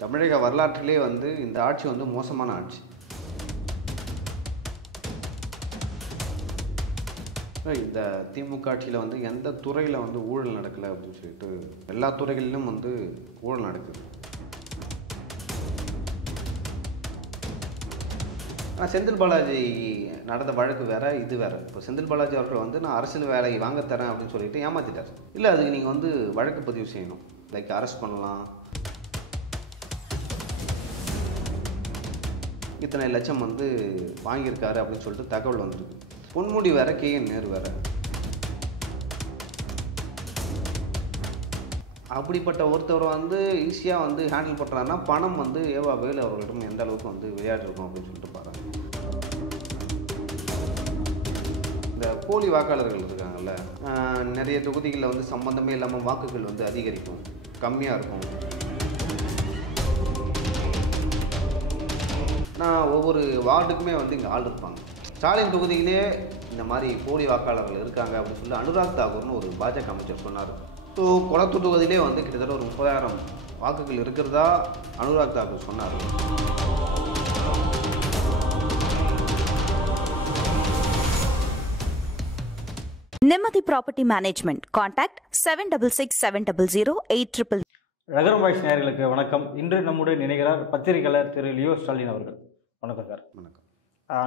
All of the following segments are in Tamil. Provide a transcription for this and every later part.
தமிழக வரலாற்றிலே வந்து இந்த ஆட்சி வந்து மோசமான ஆட்சி. இந்த திமுக ஆட்சியில் வந்து எந்த துறையில் வந்து ஊழல் நடக்கலை அப்படின்னு சொல்லிட்டு எல்லா துறைகளிலும் வந்து ஊழல் நடக்குது. ஆனால் செந்தில் பாலாஜி நடந்த வழக்கு வேறு, இது வேறு. இப்போ செந்தில் பாலாஜி அவர்கள் வந்து நான் அரசியல் வேலையை வாங்க தரேன் அப்படின்னு சொல்லிட்டு ஏமாற்றிட்டார். இல்லை, அதுக்கு நீங்கள் வந்து வழக்கு பதிவு செய்யணும், லைக் அரெஸ்ட் பண்ணலாம், இத்தனை லட்சம் வந்து வாங்கியிருக்காரு அப்படின்னு சொல்லிட்டு தகவல் வந்துருக்கு. பொன்முடி வேறு, KN நேரு வேறு. அப்படிப்பட்ட ஒருத்தர் வந்து ஈஸியாக வந்து ஹேண்டில் பண்ணுறாருன்னா பணம் வந்து ஏவா வேலு அவர்களிடம் எந்த அளவுக்கு வந்து விளையாடிருக்கும் அப்படின்னு சொல்லிட்டு பாருங்கள். இந்த போலி வாக்காளர்கள் இருக்காங்கல்ல, நிறைய தொகுதிகளில் வந்து சம்மந்தமே இல்லாமல் வாக்குகள் வந்து அதிகரிக்கும், கம்மியாக இருக்கும். நான் ஒவ்வொரு வார்டுக்குமே வந்து இங்கே ஆள் இருப்பாங்க. ஸ்டாலின் தொகுதியிலே இந்த மாதிரி போலி வாக்காளர்கள் இருக்காங்க அப்படின்னு சொல்லி அனுராக் தாக்கூர்னு ஒரு பாஜக அமைச்சர் சொன்னார். ஸோ கொளத்தூர் தொகுதியிலே வந்து கிட்டத்தட்ட ஒரு 30,000 வாக்குகள் இருக்கிறதா அனுராக் தாக்கூர் சொன்னார். நிம்மதி ப்ராப்பர்ட்டி மேனேஜ்மெண்ட். கான்டாக்ட் 7667008800. நகரம் வாய்ஸ் நேயர்களுக்கு வணக்கம். இன்று நம்முடைய நினைக்கிறார் பத்திரிகையாளர் திரு லியோ ஸ்டாலின் அவர்கள். வணக்கம் சார். வணக்கம்.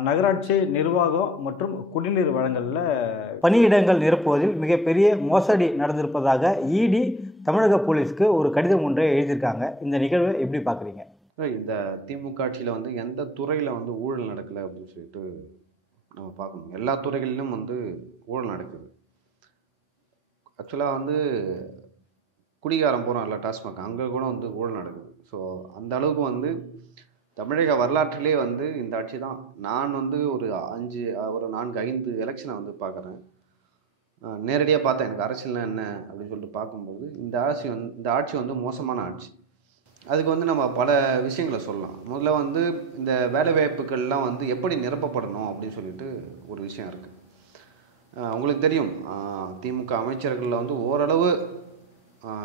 நகராட்சி நிர்வாகம் மற்றும் குடிநீர் வழங்கலில் பணியிடங்கள் நிரப்புவதில் மிகப்பெரிய மோசடி நடந்திருப்பதாக இடி தமிழக போலீஸ்க்கு ஒரு கடிதம் ஒன்றை எழுதியிருக்காங்க. இந்த நிகழ்வை எப்படி பார்க்குறீங்க? இந்த திமுக ஆட்சியில் வந்து எந்த துறையில் வந்து ஊழல் நடக்கலை அப்படின்னு சொல்லிட்டு நம்ம பார்க்கணும். எல்லா துறைகளிலும் வந்து ஊழல் நடக்குது. ஆக்சுவலாக வந்து குடிகாரம் போகிறோம்ல, டாஸ்மாக், அங்கே கூட வந்து ஊழல் நடக்குது. ஸோ அந்த அளவுக்கு வந்து தமிழக வரலாற்றிலே வந்து இந்த ஆட்சி தான். நான் வந்து ஒரு 4-5 எலெக்ஷனை வந்து பார்க்குறேன், நேரடியாக பார்த்தேன். எனக்கு அரசியல்னா என்ன அப்படின்னு சொல்லிட்டு பார்க்கும்போது இந்த ஆட்சி வந்து மோசமான ஆட்சி. அதுக்கு வந்து நம்ம பல விஷயங்களை சொல்லலாம். முதல்ல வந்து இந்த வேலைவாய்ப்புகள்லாம் வந்து எப்படி நிரப்பப்படணும் அப்படின்னு சொல்லிட்டு ஒரு விஷயம் இருக்குது. உங்களுக்கு தெரியும், திமுக அமைச்சர்களில் வந்து ஓரளவு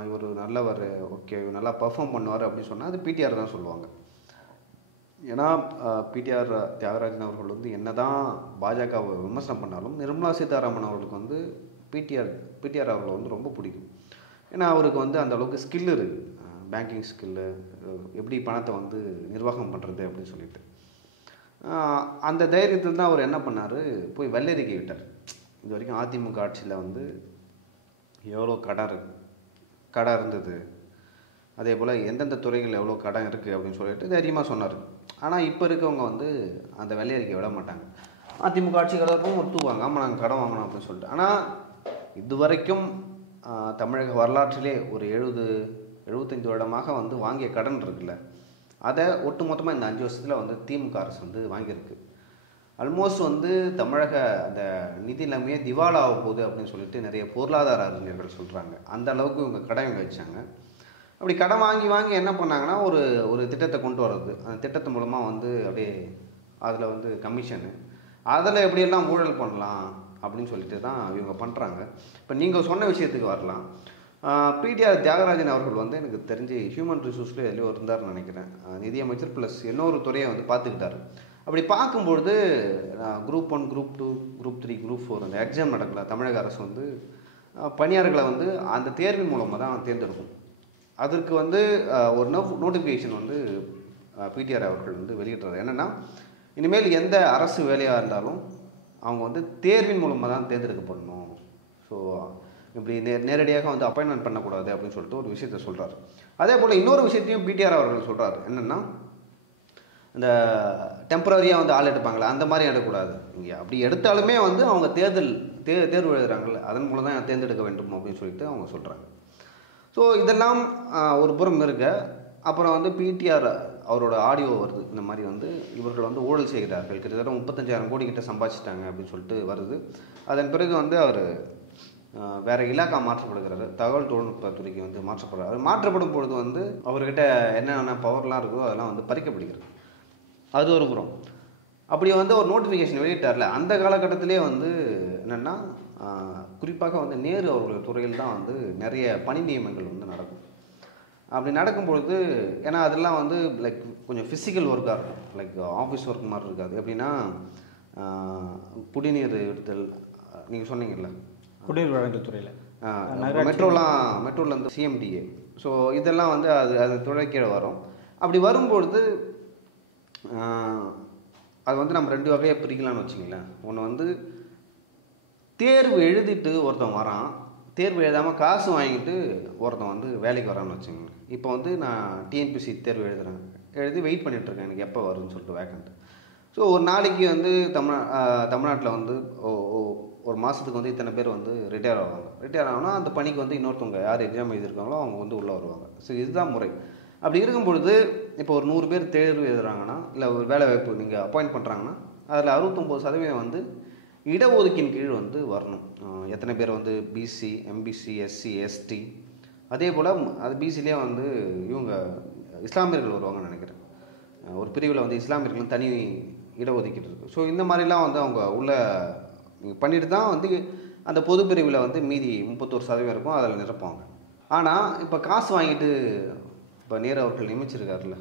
இவர் நல்லவர், ஓகே நல்லா பர்ஃபார்ம் பண்ணுவார் அப்படின்னு சொன்னால் அது பிடிஆர் தான் சொல்லுவாங்க. ஏன்னா பிடிஆர் தியாகராஜன் அவர்கள் வந்து என்ன தான் பாஜகவை விமர்சனம் பண்ணாலும் நிர்மலா சீதாராமன் அவர்களுக்கு வந்து பிடிஆர் அவர்களை வந்து ரொம்ப பிடிக்கும். ஏன்னா அவருக்கு வந்து அந்த அளவுக்கு ஸ்கில் இருக்குது, பேங்கிங் ஸ்கில்லு, எப்படி பணத்தை வந்து நிர்வாகம் பண்ணுறது அப்படின்னு சொல்லிட்டு. அந்த தைரியத்தில் தான் அவர் என்ன பண்ணார், போய் வெள்ளரிக்கை விட்டார். இது வரைக்கும் அதிமுக ஆட்சியில் வந்து எவ்வளோ கடன் இருந்தது, அதே போல் எந்தெந்த துறைகளில் எவ்வளோ கடன் இருக்குது அப்படின்னு சொல்லிட்டு தைரியமாக சொன்னார். ஆனால் இப்போ இருக்கவங்க வந்து அந்த வெள்ளையறிக்கை விட மாட்டாங்க. அதிமுக ஆட்சிகளுக்கும் ஒத்துவாங்க, ஆமாம் நாங்கள் கடன் வாங்கணும் அப்படின்னு சொல்லிட்டு. ஆனால் இது வரைக்கும் தமிழக வரலாற்றிலே ஒரு 70-75 வருடமாக வந்து வாங்கிய கடன் இருக்குல்ல, அதை ஒட்டு மொத்தமாக இந்த 5 வருஷத்தில் வந்து திமுக அரசு வந்து வாங்கியிருக்கு. ஆல்மோஸ்ட் வந்து தமிழக அந்த நிதி நிலைமையே திவாலா ஆக போகுது அப்படின்னு சொல்லிட்டு நிறைய பொருளாதார அறிஞர்கள் சொல்கிறாங்க. அந்த அளவுக்கு இவங்க கடன் வச்சாங்க. அப்படி கடன் வாங்கி என்ன பண்ணாங்கன்னா ஒரு திட்டத்தை கொண்டு வர்றது, அந்த திட்டத்து மூலமாக வந்து அப்படியே அதில் வந்து கமிஷனு, அதில் எப்படியெல்லாம் ஊழல் பண்ணலாம் அப்படின்னு சொல்லிட்டு தான் இவங்க பண்ணுறாங்க. இப்போ நீங்கள் சொன்ன விஷயத்துக்கு வரலாம். பிடிஆர் தியாகராஜன் அவர்கள் வந்து எனக்கு தெரிஞ்சு ஹியூமன் ரிசோர்ஸில் எதுலையோ இருந்தார்னு நினைக்கிறேன், நிதியமைச்சர் ப்ளஸ் இன்னொரு துறையை வந்து பார்த்துக்கிட்டார். அப்படி பார்க்கும்பொழுது குரூப் 1, குரூப் 2, குரூப் 3, குரூப் 4 அந்த எக்ஸாம் நடக்கல, தமிழக அரசு வந்து பணியாளர்களை வந்து அந்த தேர்வின் மூலமாக தான் தேர்ந்தெடுக்கும். அதற்கு வந்து ஒரு நோட்டிஃபிகேஷன் வந்து பிடிஆர் அவர்கள் வந்து வெளியிடுறாரு. என்னென்னா, இனிமேல் எந்த அரசு வேலையாக இருந்தாலும் அவங்க வந்து தேர்வின் மூலமாக தான் தேர்ந்தெடுக்கப்படணும். ஸோ இப்படி நேரடியாக வந்து அப்பாயின்மெண்ட் பண்ணக்கூடாது அப்படின்னு சொல்லிட்டு ஒரு விஷயத்தை சொல்கிறார். அதே போல் இன்னொரு விஷயத்தையும் பிடிஆர் அவர்கள் சொல்கிறார். என்னென்னா, இந்த டெம்பரரியாக வந்து ஆள் எடுப்பாங்களே அந்த மாதிரி எடுக்கக்கூடாது. இங்கே அப்படி எடுத்தாலுமே வந்து அவங்க தேர்வு எழுதுகிறாங்கல்ல, அதன் மூலம் தான் தேர்ந்தெடுக்க வேண்டும் அப்படின்னு சொல்லிட்டு அவங்க சொல்கிறாங்க. ஸோ இதெல்லாம் ஒரு புறம் இருக்க, அப்புறம் வந்து பிடிஆர் அவரோட ஆடியோ வருது. இந்த மாதிரி வந்து இவர்கள் வந்து ஊழல் செய்கிறார்கள், கிட்டத்தட்ட 35,000 கோடி கிட்ட சம்பாதிச்சிட்டாங்க அப்படின்னு சொல்லிட்டு வருது. அதன் பிறகு வந்து அவர் வேறு இலாக்கா மாற்றப்படுகிறாரு, தகவல் தொழில்நுட்பத்துறைக்கு வந்து மாற்றப்படுறாரு. மாற்றப்படும் பொழுது வந்து அவர்கிட்ட என்னென்ன பவர்லாம் இருக்கோ அதெல்லாம் வந்து பறிக்கப்படுகிறது. அது ஒரு புறம். அப்படி வந்து ஒரு நோட்டிஃபிகேஷன் வெளியிட்டார்ல, அந்த காலகட்டத்திலே வந்து என்னென்னா, குறிப்பாக வந்து நேரு அவர்களுடைய துறையில் தான் வந்து நிறைய பணி நியமனங்கள் வந்து நடக்கும். அப்படி நடக்கும்பொழுது ஏன்னா அதெல்லாம் வந்து லைக் கொஞ்சம் ஃபிசிக்கல் ஒர்க்காக இருக்கும், லைக் ஆஃபீஸ் ஒர்க் மாதிரி இருக்காது. எப்படின்னா குடிநீர் எடுத்தல், நீங்கள் சொன்னீங்கல்ல குடிநீர் வழங்கல் துறையில் மெட்ரோவில் வந்து சிஎம்டிஏ, ஸோ இதெல்லாம் வந்து அது துறை கீழே வரும். அப்படி வரும்பொழுது அது வந்து நம்ம 2 வகையாக பிரிக்கலாம்னு வச்சுங்களேன். ஒன்று வந்து தேர்வு எழுதிட்டு ஒருத்தன் வரான், தேர்வு எழுதாமல் காசு வாங்கிட்டு ஒருத்தன் வந்து வேலைக்கு வரான்னு வச்சுங்க. இப்போ வந்து நான் டிஎன்பிசி தேர்வு எழுதி வெயிட் பண்ணிகிட்ருக்கேன் எனக்கு எப்போ வரும்னு சொல்லிட்டு வேக்கண்ட். ஸோ ஒரு நாளைக்கு வந்து தமிழ்நாட்டில் வந்து ஒரு மாதத்துக்கு வந்து இத்தனை பேர் வந்து ரிட்டையர் ஆவாங்க. ரிட்டையர் ஆகணும்னா அந்த பணிக்கு வந்து இன்னொருத்தவங்க யார் எக்ஸாம் எழுதியிருக்காங்களோ அவங்க வந்து உள்ளே வருவாங்க. ஸோ இதுதான் முறை. அப்படி இருக்கும் பொழுது இப்போ ஒரு 100 பேர் தேர்வு எழுதுறாங்கன்னா, இல்லை ஒரு வேலை வாய்ப்பு நீங்கள் அப்பாயிண்ட் பண்ணுறாங்கன்னா, அதில் 69% வந்து இடஒதுக்கீன் கீழ் வந்து வரணும். எத்தனை பேர் வந்து பிசி, எம்பிசி, எஸ்சி, எஸ்டி, அதே போல் அது பிசிலே வந்து இவங்க இஸ்லாமியர்கள் வருவாங்கன்னு நினைக்கிறேன். ஒரு பிரிவில் வந்து இஸ்லாமியர்களும் தனி இடஒதுக்கீடு இருக்குது. ஸோ இந்த மாதிரிலாம் வந்து அவங்க உள்ள பண்ணிட்டு தான் வந்து அந்த பொது பிரிவில் வந்து மீதி 31% இருக்கும், அதில் நிரப்புவாங்க. ஆனால் இப்போ காசு வாங்கிட்டு இப்போ நேரு அவர்கள் நியமிச்சிருக்காருல்ல,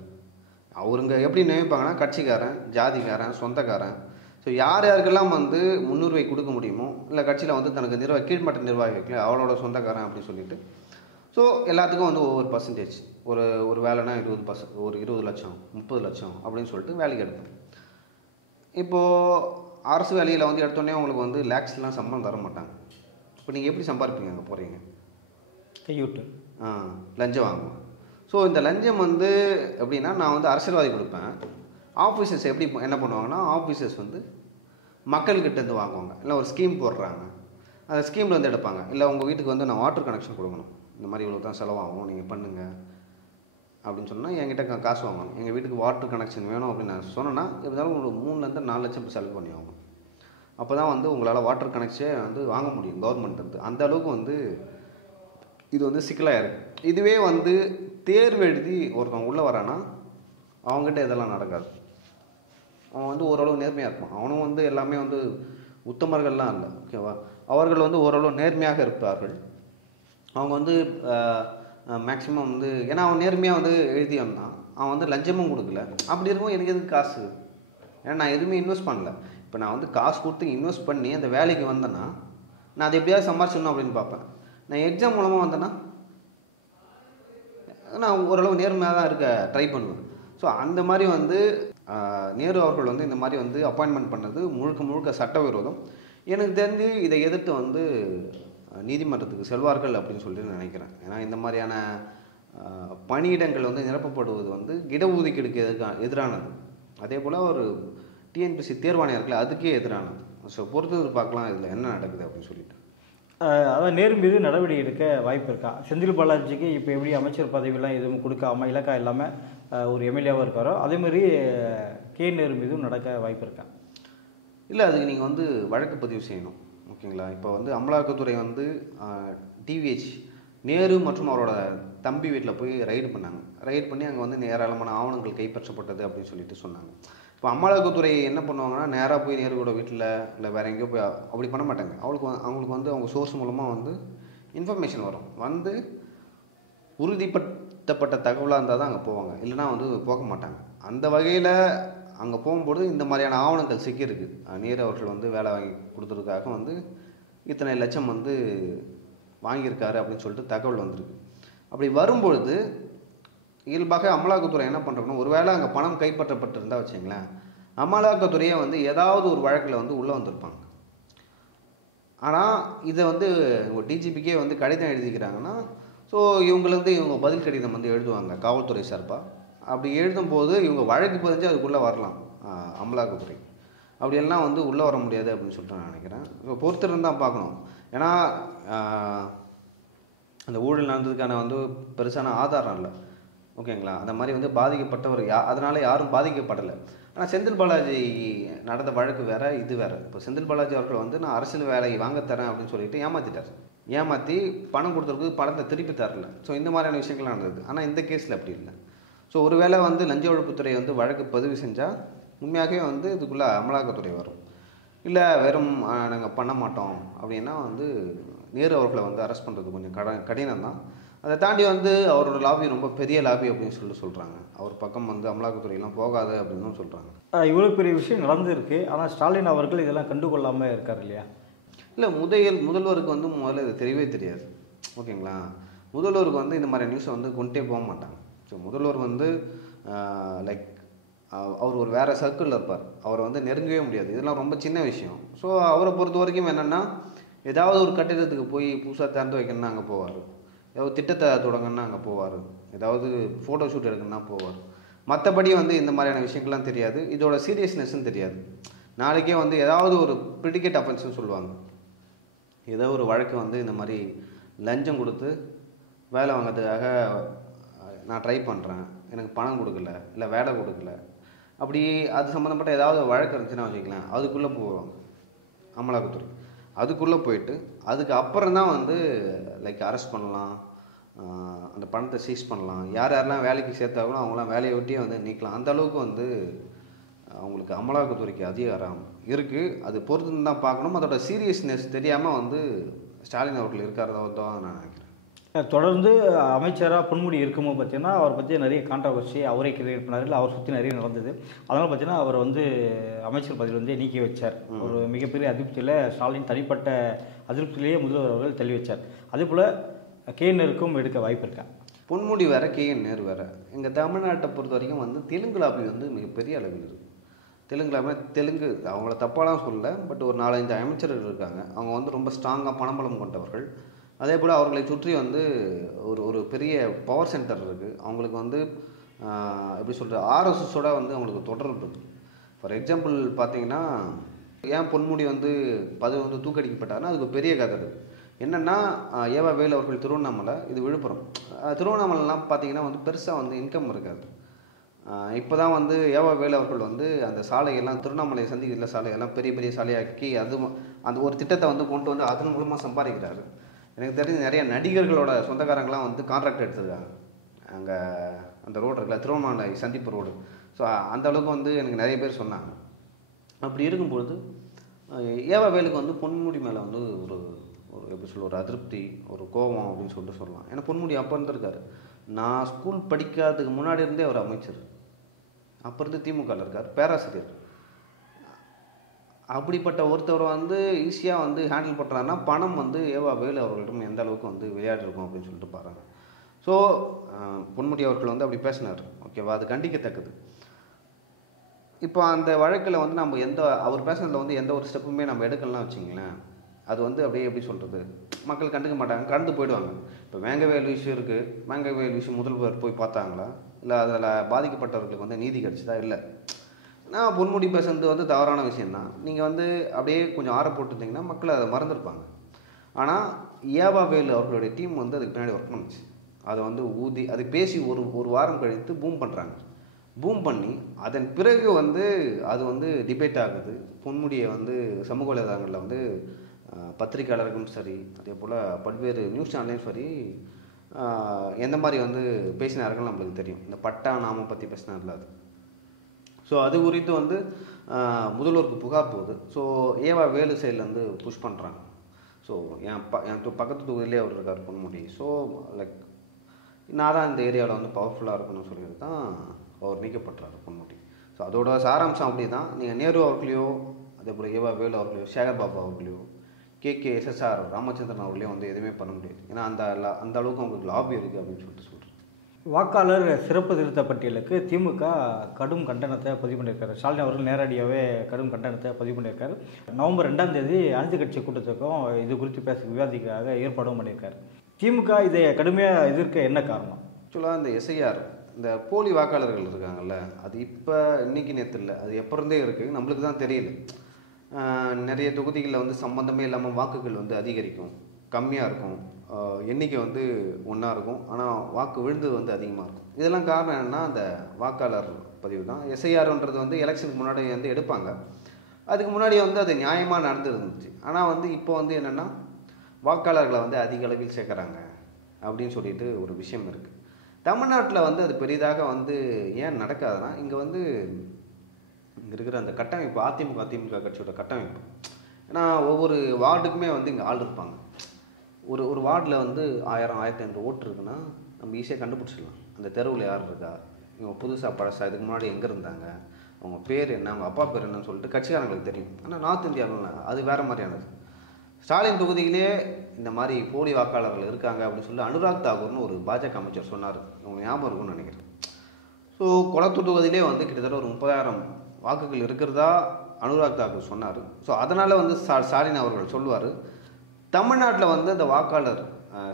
அவருங்க எப்படி நியமிப்பாங்கன்னா கட்சிக்காரன், ஜாதிக்காரன், சொந்தக்காரன், ஸோ யார் யாருக்கெல்லாம் வந்து முன்னுரிமை கொடுக்க முடியுமோ, இல்லை கட்சியில் வந்து தனக்கு கீழ்மட்ட நிர்வாகிகள் அவளோட சொந்தக்காரன் அப்படின்னு சொல்லிட்டு, ஸோ எல்லாத்துக்கும் வந்து ஒவ்வொரு பர்சன்டேஜ், ஒரு வேலைனா 20%, ஒரு 20 லட்சம், 30 லட்சம் அப்படின்னு சொல்லிட்டு வேலைக்கு எடுப்பேன். இப்போது அரசு வேலையில் வந்து எடுத்தோடனே உங்களுக்கு வந்து லேக்ஸ்லாம் சம்பளம் தர மாட்டாங்க. இப்போ நீங்கள் எப்படி சம்பாதிப்பீங்க? அங்கே போகிறீங்க கையூட்டு, லஞ்சம் வாங்குவோம். ஸோ இந்த லஞ்சம் வந்து எப்படின்னா, நான் வந்து அரசியல்வாதி கொடுப்பேன், ஆஃபீஸர்ஸ் எப்படி என்ன பண்ணுவாங்கன்னா, ஆஃபீஸர்ஸ் வந்து மக்கள்கிட்டேருந்து வாங்குவாங்க. இல்லை ஒரு ஸ்கீம் போடுறாங்க, அந்த ஸ்கீமில் வந்து எடுப்பாங்க. இல்லை உங்கள் வீட்டுக்கு வந்து நான் வாட்டர் கனெக்ஷன் கொடுக்கணும், இந்த மாதிரி இவ்வளோ தான் செலவாகும், நீங்கள் பண்ணுங்கள் அப்படின்னு சொன்னால் என்கிட்ட காசு வாங்கணும். எங்கள் வீட்டுக்கு வாட்டர் கனெக்ஷன் வேணும் அப்படின்னு நான் சொன்னேன்னா, இருந்தாலும் ஒரு 3 to 4 லட்சம் செலவு பண்ணி ஆகணும். அப்போ தான் வந்து உங்களால் வாட்டர் கனெக்ஷனே வந்து வாங்க முடியும் கவர்மெண்ட் வந்து. அந்த அளவுக்கு வந்து இது வந்து சிக்கலாக இருக்குது. இதுவே வந்து தேர்வு எழுதி ஒருத்தவங்க உள்ளே வரானா அவங்ககிட்ட இதெல்லாம் நடக்காது. அவன் வந்து ஓரளவு நேர்மையாக இருப்பான். அவனும் வந்து எல்லாமே வந்து உத்தமர்கள்லாம் இல்லை, ஓகேவா? அவர்கள் வந்து ஓரளவு நேர்மையாக இருப்பார்கள். அவங்க வந்து மேக்ஸிமம் வந்து ஏன்னா அவன் நேர்மையாக வந்து எழுதி வந்தான், அவன் வந்து லஞ்சமும் கொடுக்கல. அப்படி இருக்கும் எனக்கு எதுக்கு காசு? ஏன்னா நான் எதுவுமே இன்வெஸ்ட் பண்ணல. இப்போ நான் வந்து காசு கொடுத்து இன்வெஸ்ட் பண்ணி அந்த வேலைக்கு வந்தேன்னா நான் அதை எப்படியாவது சம்பாரிச்சிடணும் அப்படின்னு பார்ப்பேன். நான் எக்ஸாம் மூலமாக வந்தேன்னா நான் ஓரளவு நேர்மையாக தான் இருக்க ட்ரை பண்ணுவேன். ஸோ அந்த மாதிரி வந்து நேரு அவர்கள் வந்து இந்த மாதிரி வந்து அப்பாயின்மெண்ட் பண்ணது முழுக்க சட்டவிரோதம். எனக்கு தெரிஞ்சு இதை எதிர்த்து வந்து நீதிமன்றத்துக்கு செல்வார்கள் அப்படின்னு சொல்லிட்டு நினைக்கிறேன். ஏன்னா இந்த மாதிரியான பணியிடங்கள் வந்து நிரப்பப்படுவது வந்து இடஒதுக்கீடுக்கு எதிரானது. அதே போல் ஒரு டிஎன்பிசி தேர்வாணையர்கள் அதுக்கே எதிரானது. ஸோ பொறுத்தது பார்க்கலாம் இதில் என்ன நடக்குது அப்படின்னு சொல்லிட்டு. அதான் நேரு மீது நடவடிக்கை எடுக்க வாய்ப்பு இருக்கா? செந்தில் பாலாஜிக்கு இப்போ எப்படி அமைச்சர் பதவியெல்லாம் எதுவும் கொடுக்காமல் இலக்கா இல்லாமல் ஒரு எம்எல்ஏவாக இருக்காரோ அதேமாதிரி கே நேரு மீதும் நடக்க வாய்ப்பு இருக்கா? இல்லை, அதுக்கு நீங்கள் வந்து வழக்கு பதிவு செய்யணும், ஓகேங்களா? இப்போ வந்து அமலாக்கத்துறை வந்து டிவிஹெச் நேரு மற்றும் அவரோட தம்பி வீட்டில் போய் ரைடு பண்ணாங்க. ரைடு பண்ணி அங்கே வந்து ஏராளமான ஆவணங்கள் கைப்பற்றப்பட்டது அப்படின்னு சொல்லிட்டு சொன்னாங்க. இப்போ அமலாக்கத்துறை என்ன பண்ணுவாங்கன்னா, நேராக போய் நேருவோட வீட்டில் இல்லை வேறு எங்கேயோ போய் அப்படி பண்ண மாட்டாங்க. அவங்களுக்கு வந்து அவங்க சோர்ஸ் மூலமாக வந்து இன்ஃபர்மேஷன் வரும், வந்து உறுதிப்படுத்தப்பட்ட தகவலாக இருந்தால் தான் அங்கே போவாங்க, இல்லைனா வந்து போக மாட்டாங்க. அந்த வகையில் அங்கே போகும்போது இந்த மாதிரியான ஆவணங்கள் சிக்கியிருக்கு. நேரு அவர்கள் வந்து வேலை வாங்கி கொடுத்ததுக்காக வந்து இத்தனை லட்சம் வந்து வாங்கியிருக்காரு அப்படின்னு சொல்லிட்டு தகவல் வந்திருக்கு. அப்படி வரும்பொழுது இயல்பாக அமலாக்கத்துறை என்ன பண்ணுறோம்னா, ஒரு வேளை அங்கே பணம் கைப்பற்றப்பட்டிருந்தால் வச்சுங்களேன், அமலாக்கத்துறையே வந்து ஏதாவது ஒரு வழக்கில் வந்து உள்ளே வந்திருப்பாங்க. ஆனால் இதை வந்து டிஜிபிக்கே வந்து கடிதம் எழுதிக்கிறாங்கன்னா, ஸோ இவங்க பதில் கடிதம் வந்து எழுதுவாங்க காவல்துறை சார்பாக. அப்படி எழுதும்போது இவங்க வழக்கு பதிஞ்சு அதுக்குள்ளே வரலாம் அமலாக்கத்துறை. அப்படியெல்லாம் வந்து உள்ளே வர முடியாது அப்படின்னு சொல்லிட்டு நான் நினைக்கிறேன். இப்போ பொறுத்திருந்து தான் பார்க்கணும். ஏன்னா அந்த ஊழல் நடந்ததுக்கான வந்து பெருசான ஆதாரம் இல்லை, ஓகேங்களா? அந்த மாதிரி வந்து பாதிக்கப்பட்டவர் அதனால் யாரும் பாதிக்கப்படலை. ஆனால் செந்தில் பாலாஜி நடந்த வழக்கு வேறு, இது வேறு. இப்போ செந்தில் பாலாஜி அவர்கள் வந்து நான் அரசியல் வேலையை வாங்க தரேன் அப்படின்னு சொல்லிட்டு ஏமாற்றிட்டார். ஏமாற்றி பணம் கொடுத்துருக்கு, பணத்தை திருப்பி தரல. ஸோ இந்த மாதிரியான விஷயங்கள்லாம் நடந்தது. ஆனால் இந்த கேஸில் அப்படி இல்லை. ஸோ ஒரு வேளை வந்து லஞ்ச ஒழிப்புத்துறை வந்து வழக்கு பதிவு செஞ்சால் உண்மையாகவே வந்து இதுக்குள்ளே அமலாக்கத்துறை வரும். இல்லை வெறும் நாங்கள் பண்ண மாட்டோம் அப்படின்னா வந்து நேரு அவர்களை வந்து அரெஸ்ட் பண்ணுறது கொஞ்சம் கடினம் தான். அதை தாண்டி வந்து அவரோட லாபி ரொம்ப பெரிய லாபி அப்படின்னு சொல்கிறாங்க. அவர் பக்கம் வந்து அமலாக்கத்துறையெல்லாம் போகாது அப்படின்னு சொல்கிறாங்க. இவ்வளோ பெரிய விஷயம் நடந்திருக்கு, ஆனால் ஸ்டாலின் அவர்கள் இதெல்லாம் கண்டுகொள்ளாமல் இருக்கார் இல்லையா? இல்லை, முதல்வருக்கு வந்து முதல்ல இது தெரியவே தெரியாது. ஓகேங்களா? முதல்வருக்கு வந்து இந்த மாதிரி நியூஸை வந்து கொண்டே போக மாட்டாங்க. ஸோ முதல்வர் வந்து லைக் அவர் ஒரு வேறு சர்க்கிளில் இருப்பார். அவரை வந்து நெருங்கவே முடியாது. இதெல்லாம் ரொம்ப சின்ன விஷயம். ஸோ அவரை பொறுத்த வரைக்கும் என்னென்னா, ஏதாவது ஒரு கட்டிடத்துக்கு போய் புதுசாக திறந்து வைக்கணும்னா அங்கே போவார், ஏதாவது திட்டத்தை தொடங்கணும்னா அங்கே போவார், ஏதாவது ஃபோட்டோ ஷூட் எடுக்கணும்னா போவார். மற்றபடி வந்து இந்த மாதிரியான விஷயங்கள்லாம் தெரியாது. இதோட சீரியஸ்னஸ்ன்னு தெரியாது. நாளைக்கே வந்து ஏதாவது ஒரு ப்ரிடிகேட் அஃபென்ஸ்னு சொல்லுவாங்க. ஏதோ ஒரு வழக்கு வந்து இந்த மாதிரி லஞ்சம் கொடுத்து வேலை வாங்கிறதுக்காக நான் ட்ரை பண்ணுறேன், எனக்கு பணம் கொடுக்கல, இல்லை வேலை கொடுக்கல, அப்படி அது சம்மந்தப்பட்ட ஏதாவது வழக்கு இருந்துச்சுன்னா வச்சுக்கலாம், அதுக்குள்ளே போவாங்க அமலாக்கத்துறை. அதுக்குள்ளே போயிட்டு அதுக்கு அப்புறம் தான் வந்து லைக் அரெஸ்ட் பண்ணலாம், அந்த பணத்தை சீஸ் பண்ணலாம், யார் யாரெல்லாம் வேலைக்கு சேர்த்தாங்களோ அவங்களாம் வேலையை ஒட்டியே வந்து நீக்கலாம். அந்த அளவுக்கு வந்து அவங்களுக்கு அமலாக்கத்துறைக்கு அதிகாரம் இருக்குது. அது பொறுத்துன்னு தான் பார்க்கணும். அதோட சீரியஸ்னஸ் தெரியாமல் வந்து ஸ்டாலின் அவர்கள் இருக்கிறதா தான் நான் நினைக்கிறேன். தொடர்ந்து அமைச்சராக பொன்முடி இருக்கும்போது பார்த்தீங்கன்னா அவரை பற்றி நிறைய கான்ட்ரவர்சி அவரே கிரியேட் பண்ணார், இல்லை அவரை சுற்றி நிறைய நடந்தது. அதனால் பார்த்தீங்கன்னா அவர் வந்து அமைச்சர் பதவியில் வந்து நீக்கி வச்சார். ஒரு மிகப்பெரிய அதிருப்தியில் ஸ்டாலின் தனிப்பட்ட அதிருப்தியிலேயே முதல்வர் அவர்கள் தள்ளி வச்சார். அதே போல் கேஎன்ஆருக்கும் எடுக்க வாய்ப்பு இருக்கா? பொன்முடி வேறு, கேஎன்ஆர் வேறு. எங்கள் தமிழ்நாட்டை பொறுத்த வரைக்கும் வந்து தெலுங்கு லாபி வந்து மிகப்பெரிய அளவில் இருக்குது. தெலுங்கு அவங்கள தப்பாலாம் சொல்லலை, பட் ஒரு 4-5 அமைச்சர்கள் இருக்காங்க. அவங்க வந்து ரொம்ப ஸ்ட்ராங்காக பணபலம் கொண்டவர்கள். அதே போல் அவர்களை சுற்றி வந்து ஒரு பெரிய பவர் சென்டர் இருக்குது. அவங்களுக்கு வந்து எப்படி சொல்கிறது, ஆர்எஸ்எஸோட வந்து அவங்களுக்கு தொடர்பு இருக்குது. ஃபார் எக்ஸாம்பிள் பார்த்தீங்கன்னா, ஏன் பொன்முடி வந்து பதவி வந்து தூக்கடிக்கப்பட்டாருன்னா அதுக்கு பெரிய கதை இருக்குது. என்னென்னா, ஏவா வேலு அவர்கள் திருவண்ணாமலை, இது விழுப்புரம். திருவண்ணாமலைலாம் பார்த்தீங்கன்னா வந்து பெருசாக வந்து இன்கம் இருக்காது. இப்போ தான் வந்து ஏவா வேலு அவர்கள் வந்து அந்த சாலையெல்லாம், திருவண்ணாமலை சந்திக்கிற சாலையெல்லாம் பெரிய பெரிய சாலையாக்கி அந்த ஒரு திட்டத்தை வந்து கொண்டு வந்து அதன் மூலமாக சம்பாதிக்கிறாரு. எனக்கு தெரிஞ்சு நிறைய நடிகர்களோட சொந்தக்காரங்களாம் வந்து கான்ட்ராக்ட் எடுத்துருக்காங்க அங்கே அந்த ரோடு இருக்குல்ல, திருவண்ணாமலை சந்திப்பு ரோடு. ஸோ அந்த அளவுக்கு வந்து எனக்கு நிறைய பேர் சொன்னாங்க. அப்படி இருக்கும்பொழுது ஏவா வேலுக்கு வந்து பொன்முடி மேலே வந்து ஒரு எப்படி சொல்ல, ஒரு அதிருப்தி, ஒரு கோபம் அப்படின்னு சொல்லிட்டு சொல்லலாம். ஏன்னா பொன்முடி அப்போ இருந்திருக்காரு. நான் ஸ்கூல் படிக்காததுக்கு முன்னாடி இருந்தே அவர் அமைச்சர், அப்போ இருந்து திமுகவில் இருக்கார், பேராசிரியர். அப்படிப்பட்ட ஒருத்தர் வந்து ஈஸியாக வந்து ஹேண்டில் பண்ணுறாருன்னா பணம் வந்து ஏவா வேலு அவர்களிடம் எந்த அளவுக்கு வந்து விளையாடிருக்கும் அப்படின்னு சொல்லிட்டு பாருங்க. ஸோ பொன்முடி அவர்கள் வந்து அப்படி பேசினார். ஓகேவா, அது கண்டிக்கத்தக்கது. இப்போ அந்த வழக்கில் வந்து நம்ம அவர் பேசுனதில் வந்து எந்த ஒரு ஸ்டெப்புமே நம்ம எடுக்கலாம் வச்சிங்களேன், அது வந்து அப்படியே எப்படி சொல்கிறது, மக்கள் கண்டுக்க மாட்டாங்க, கடந்து போயிடுவாங்க. இப்போ வேங்கவேல் விஷயம் இருக்குது, வேங்கவேல் விஷயம் முதல்வர் போய் பார்த்தாங்களா, இல்லை அதில் பாதிக்கப்பட்டவர்களுக்கு வந்து நீதி கிடச்சிதா? இல்லை. நான் பொன்முடி பேசுறது வந்து தவறான விஷயந்தான். நீங்கள் வந்து அப்படியே கொஞ்சம் ஆற போட்டுருந்தீங்கன்னா மக்கள் அதை மறந்துருப்பாங்க. ஆனால் ஏவா வேலு அவர்களுடைய டீம் வந்து அதுக்கு பின்னாடி ஒர்க் பண்ணுச்சு. அதை வந்து ஊதி அது பேசி ஒரு வாரம் கழித்து பூம் பண்ணுறாங்க. பூம் பண்ணி அதன் பிறகு வந்து அது வந்து டிபேட் ஆகுது. பொன்முடியை வந்து சமூக வலைதளங்களில் வந்து பத்திரிகையாளர்களும் சரி, அதே போல் பல்வேறு நியூஸ் சேனல்லையும் சரி, எந்த மாதிரி வந்து பேசினார்கள் நம்மளுக்கு தெரியும். இந்த பட்டா நாம பற்றி பேசினார்ல அது. ஸோ அது குறித்து வந்து முதல்வருக்கு புகார் போகுது. ஸோ ஏவா வேலு சைட்லேருந்து புஷ் பண்ணுறாங்க. ஸோ என் பக்கத்து தொகுதியிலே அவர் இருக்கார் பொன்முடி. ஸோ லைக் நான் தான் இந்த ஏரியாவில் வந்து பவர்ஃபுல்லாக இருக்கணும்னு சொல்லிட்டு தான் அவர் நீக்கப்பட்டார் பொன்முடி. ஸோ அதோட சாராம்சம் அப்படி தான். நீங்கள் நேரு அவர்களையோ, அதே போல் ஏவா வேலு அவர்களையோ, சேகர் பாபு அவர்களையோ, KKSSR ராமச்சந்திரன் அவர்களையோ வந்து எதுவுமே பண்ண முடியாது. ஏன்னா அந்த அளவுக்கு அவங்களுக்கு லாபி இருக்குது அப்படின்னு சொல்லிட்டு சொல்கிறேன். வாக்காளர் சிறப்பு திருத்த பட்டியலுக்கு திமுக கடும் கண்டனத்தை பதிவு பண்ணியிருக்காரு. ஸ்டாலின் அவர்கள் நேரடியாகவே கடும் கண்டனத்தை பதிவு பண்ணியிருக்காரு. நவம்பர் 2ஆம் தேதி அனைத்து கட்சி கூட்டத்துக்கும் இது குறித்து விவாதிக்காக ஏற்பாடும் பண்ணியிருக்காரு. திமுக இதை கடுமையாக எதிர்க்க என்ன காரணம்? ஆக்சுவலாக இந்த SIR, இந்த போலி வாக்காளர்கள் இருக்காங்கல்ல, அது இப்போ இன்னைக்கு நேற்று இல்லை, அது எப்போ இருந்தே இருக்குது, நம்மளுக்கு தான் தெரியல. நிறைய தொகுதிகளில் வந்து சம்மந்தமே இல்லாமல் வாக்குகள் வந்து அதிகரிக்கும், கம்மியாக இருக்கும், எண்ணிக்கை வந்து ஒன்றா இருக்கும், ஆனால் வாக்கு விழுந்தது வந்து அதிகமாக இருக்கும். இதெல்லாம் காரணம் என்னென்னா அந்த வாக்காளர் பதிவு தான். SIRன்றது வந்து எலெக்ஷனுக்கு முன்னாடி வந்து எடுப்பாங்க. அதுக்கு முன்னாடி வந்து அது நியாயமாக நடந்துருந்துச்சு. ஆனால் வந்து இப்போ வந்து என்னென்னா வாக்காளர்களை வந்து அதிக அளவில் சேர்க்குறாங்க அப்படின்னு சொல்லிட்டு ஒரு விஷயம் இருக்குது. தமிழ்நாட்டில் வந்து அது பெரிதாக வந்து ஏன் நடக்காதுன்னா, இங்கே வந்து இங்கே இருக்கிற அந்த கட்டமைப்பு, அதிமுக கட்சியோட கட்டமைப்பு. ஏன்னா ஒவ்வொரு வார்டுக்குமே வந்து இங்கே ஆள் இருப்பாங்க. ஒரு ஒரு வார்டில் வந்து 1000 1500 ஓட்டு இருக்குன்னா நம்ம ஈஸியாக கண்டுபிடிச்சிடலாம் அந்த தெருவில் யார் இருக்கா, இவங்க புதுசாக பழசா, இதுக்கு முன்னாடி எங்கே இருந்தாங்க, அவங்க பேர் என்ன, அவங்க அப்பா பேர் என்னன்னு சொல்லிட்டு கட்சிக்காரங்களுக்கு தெரியும். ஆனால் நார்த் இந்தியாவில் அது வேறு மாதிரியானது. ஸ்டாலின் தொகுதியிலே இந்த மாதிரி போலி வாக்காளர்கள் இருக்காங்க அப்படின்னு சொல்லி அனுராக் தாக்கூர்னு ஒரு பாஜக அமைச்சர் சொன்னார். உங்களுக்கு ஞாபகம் இருக்கும்னு நினைக்கிறேன். ஸோ கொளத்தூர் தொகுதியிலே வந்து கிட்டத்தட்ட ஒரு 30,000 வாக்குகள் இருக்கிறதா அனுராக் தாக்கூர் சொன்னார். ஸோ அதனால் வந்து ஸ்டாலின் அவர்கள் சொல்லுவார், தமிழ்நாட்டில் வந்து அந்த வாக்காளர்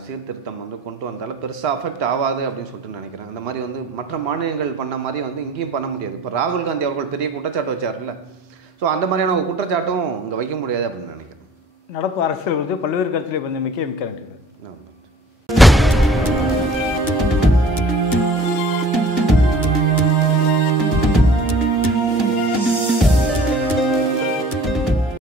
சீர்திருத்தம் வந்து கொண்டு வந்தாலும் பெருசாக அஃபெக்ட் ஆகாது அப்படின்னு சொல்லிட்டு நினைக்கிறேன். அந்த மாதிரி வந்து மற்ற மாநிலங்கள் பண்ண மாதிரி வந்து இங்கேயும் பண்ண முடியாது. இப்போ ராகுல் காந்தி அவர்கள் பெரிய குற்றச்சாட்டு வச்சார்ல, ஸோ அந்த மாதிரியான ஒரு குற்றச்சாட்டும் இங்கே வைக்க முடியாது அப்படின்னு நினைக்கிறேன். நடப்பு அரசியல் குறித்து பல்வேறு கருத்துக்களை வந்து மிக்க நன்றி.